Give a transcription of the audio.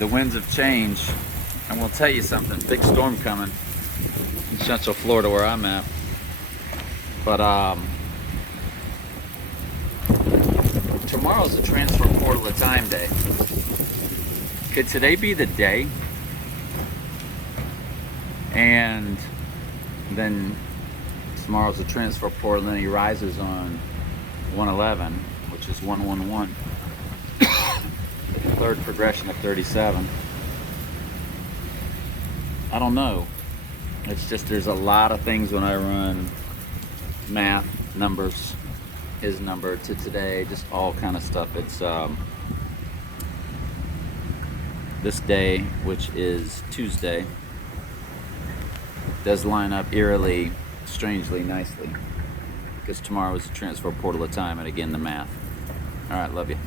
the winds have changed. And we'll tell you something, big storm coming in Central Florida where I'm at. But tomorrow's the transfer portal of time day. Could today be the day? And then tomorrow's the transfer portal, and then he rises on 111, which is 111. Third progression of 37. I don't know. It's just there's a lot of things when I run math, numbers, his number to today, just all kind of stuff. It's this day, which is Tuesday, does line up eerily, strangely, nicely, because tomorrow is the transfer portal of time, and again the math. All right, love you.